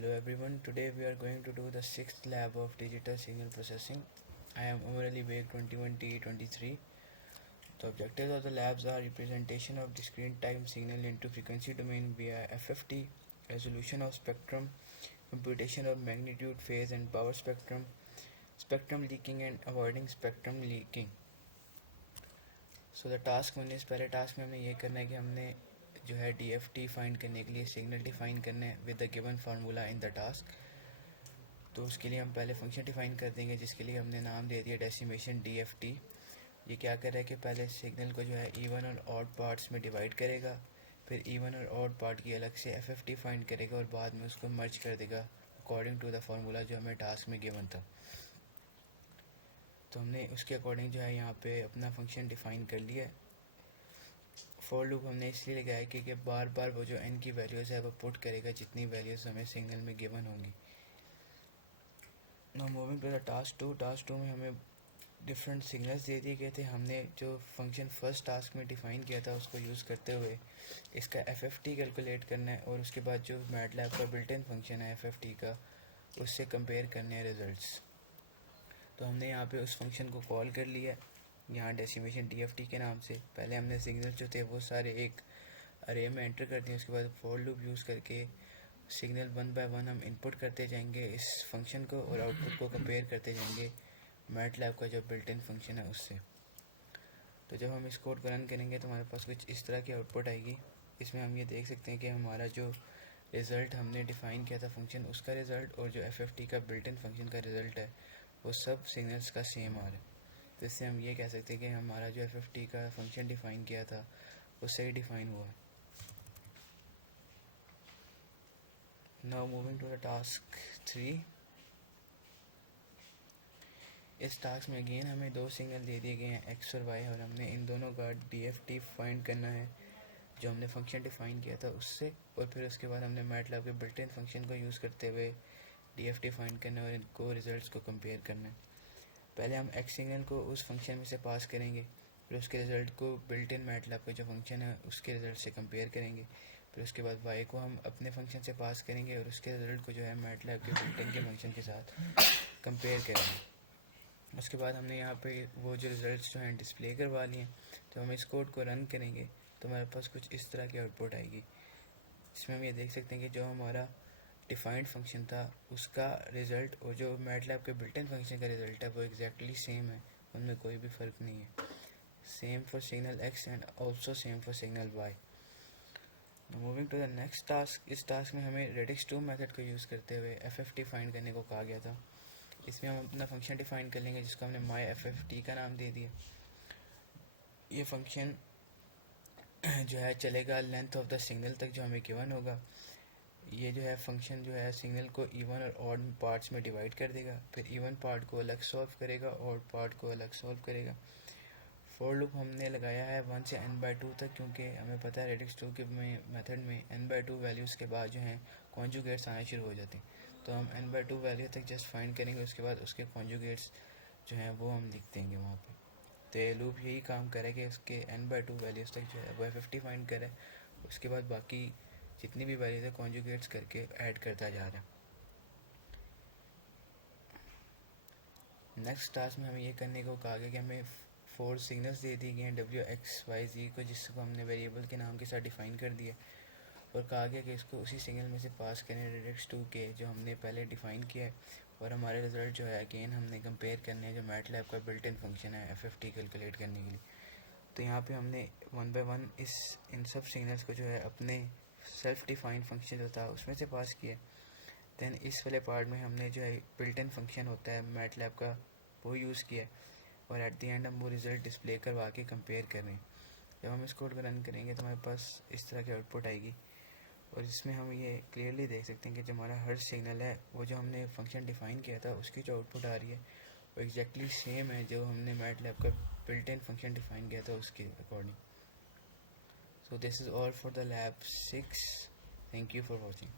Hello everyone, today we are going to do the 6th lab of digital signal processing. I am Umar Ali Beg 21T23. The objectives of the labs are representation of discrete time signal into frequency domain via FFT, resolution of spectrum, computation of magnitude, phase and power spectrum, spectrum leaking and avoiding spectrum leaking. So the task one is, पहले task में हमने ये करना है कि हमने जो है DFT फाइंड करने के लिए सिग्नल डिफाइन करना है with the given formula in the task. तो उसके लिए हम पहले फंक्शन डिफाइन कर देंगे जिसके लिए हमने नाम दे दिया डेसिमेशन DFT. ये क्या कर रहा है कि पहले सिग्नल को जो है इवन और ऑड पार्ट्स में डिवाइड करेगा, फिर इवन और ऑड पार्ट की अलग से FFT फाइंड करेगा और बाद में उसको मर्ज कर देगा अकॉर्डिंग टू द फार्मूला जो हमें टास्क में गिवन था. तो हमने उसके अकॉर्डिंग जो है यहाँ पे अपना फंक्शन डिफाइन कर लिया है. फॉर लूप हमने इसलिए लगाया क्योंकि बार बार वो जो n की वैल्यूज़ है वो पुट करेगा जितनी वैल्यूज़ हमें सिग्नल में गिवन होंगी. Now moving to the task two में हमें डिफरेंट सिग्नल्स दे दिए गए थे. हमने जो फंक्शन फर्स्ट टास्क में डिफ़ाइन किया था उसको यूज़ करते हुए इसका FFT कैलकुलेट करना है और उसके बाद जो मैटलैब का बिल्ट इन फंक्शन है FFT का उससे कंपेयर करने हैं रिज़ल्ट्स. तो हमने यहाँ पे उस फंक्शन को कॉल कर लिया यहाँ डेसिमेशन DFT के नाम से. पहले हमने सिग्नल जो थे वो सारे एक अरे में एंटर कर दिए. उसके बाद फॉर लूप यूज़ करके सिग्नल वन बाय वन हम इनपुट करते जाएंगे इस फंक्शन को और आउटपुट को कंपेयर करते जाएंगे मैटलैब का जो बिल्ट इन फंक्शन है उससे. तो जब हम इस कोड को रन करेंगे तो हमारे पास कुछ इस तरह की आउटपुट आएगी. इसमें हम ये देख सकते हैं कि हमारा जो रिज़ल्ट हमने डिफ़ाइन किया था फंक्शन उसका रिज़ल्ट और जो FFT का बिल्ट इन फंक्शन का रिज़ल्ट है वो सब सिग्नल्स का सेम आ रहा है. तो इससे हम ये कह सकते हैं कि हमारा जो FFT का फंक्शन डिफ़ाइन किया था वो सही डिफ़ाइन हुआ है. Now moving to the task 3. इस टास्क में अगेन हमें दो सिग्नल दे दिए गए हैं X और Y और हमने इन दोनों का DFT फाइंड करना है जो हमने फंक्शन डिफ़ाइन किया था उससे. और फिर उसके बाद हमने मैटलैब के बिल्ट इन फंक्शन को यूज़ करते हुए DFT फाइंड करना है और इनको रिज़ल्ट्स को कंपेयर करना है. पहले हम X सिग्नल को उस फंक्शन में से पास करेंगे, फिर उसके रिज़ल्ट को बिल्ट इन मैटलैब का जो फंक्शन है उसके रिज़ल्ट से कंपेयर करेंगे. फिर उसके बाद Y को हम अपने फंक्शन से पास करेंगे और उसके रिज़ल्ट को जो है मैटलैब के बिल्ट इन के फंक्शन के साथ कंपेयर करेंगे. उसके बाद हमने यहाँ पे वो जो रिज़ल्ट्स जो हैं डिस्प्ले करवा लिए. तो हम इस कोड को रन करेंगे तो हमारे पास कुछ इस तरह की आउटपुट आएगी जिसमें हम ये देख सकते हैं कि जो हमारा डिफाइंड फंक्शन था उसका रिज़ल्ट और जो मैटलैब के बिल्ट इन फंक्शन का रिज़ल्ट है वो एग्जैक्टली सेम है, उनमें कोई भी फ़र्क नहीं है. Same for signal X and also same for signal Y. Moving to the next task. इस टास्क में हमें रेडिक्स 2 मेथड को यूज़ करते हुए FFT फाइंड करने को कहा गया था. इसमें हम अपना फंक्शन डिफ़ाइन कर लेंगे जिसको हमने माई FFT का नाम दे दिया. ये फंक्शन जो है चलेगा लेंथ ऑफ द सिग्नल तक जो हमें गिवन होगा. ये जो है फंक्शन जो है सिग्नल को इवन और ऑड पार्ट्स में डिवाइड कर देगा, फिर इवन पार्ट को अलग सॉल्व करेगा, ऑड पार्ट को अलग सॉल्व करेगा. फॉर लूप हमने लगाया है 1 से n/2 तक क्योंकि हमें पता है रेडिक्स 2 के मेथड में n/2 वैल्यूज़ के बाद जो हैं कॉन्जुगेट्स आना शुरू हो जाते हैं. तो हम n/2 वैल्यू तक जस्ट फाइंड करेंगे, उसके बाद उसके कॉन्जुगेट्स जो हैं वो हम लिख देंगे वहाँ पे. तो ये लूप यही काम करे कि उसके n/2 वैल्यूज़ तक जो है वो FFT फाइंड करे, उसके बाद बाकी जितनी भी वैल्यूज़ है कॉन्जुगेट्स करके ऐड करता जा रहा है. नेक्स्ट टास्क में हमें ये करने को कहा गया कि हमें 4 सिग्नल्स दे दिए गए हैं W X Y Z को जिसको हमने वेरिएबल के नाम के साथ डिफ़ाइन कर दिया और कहा गया कि इसको उसी सिग्नल में से पास करें रेडिक्स 2 के जो हमने पहले डिफ़ाइन किया है और हमारे रिज़ल्ट जो है अगेन हमने कंपेयर करने हैं जो मैटलैब का बिल्ट इन फंक्शन है FFT कैलकुलेट करने के लिए. तो यहाँ पे हमने 1 बाय 1 इन सब सिग्नल्स को जो है अपने सेल्फ डिफाइंड फंक्शन जो था उसमें से पास किया. दैन इस वाले पार्ट में हमने जो है बिल्ट इन फंक्शन होता है मैटलैब का वो यूज़ किया और एट द एंड हम वो रिज़ल्ट डिस्प्ले करवा के कंपेयर कर रहे हैं. जब हम इस कोड को रन करेंगे तो हमारे पास इस तरह की आउटपुट आएगी और इसमें हम ये क्लियरली देख सकते हैं कि जो हमारा हर सिग्नल है वो जो हमने फंक्शन डिफ़ाइन किया था उसकी जो आउटपुट आ रही है वो एग्जैक्टली सेम है जो हमने मैटलैब का बिल्ट इन फंक्शन डिफ़ाइन किया था उसके according. So this is all for the lab 6. Thank you for watching.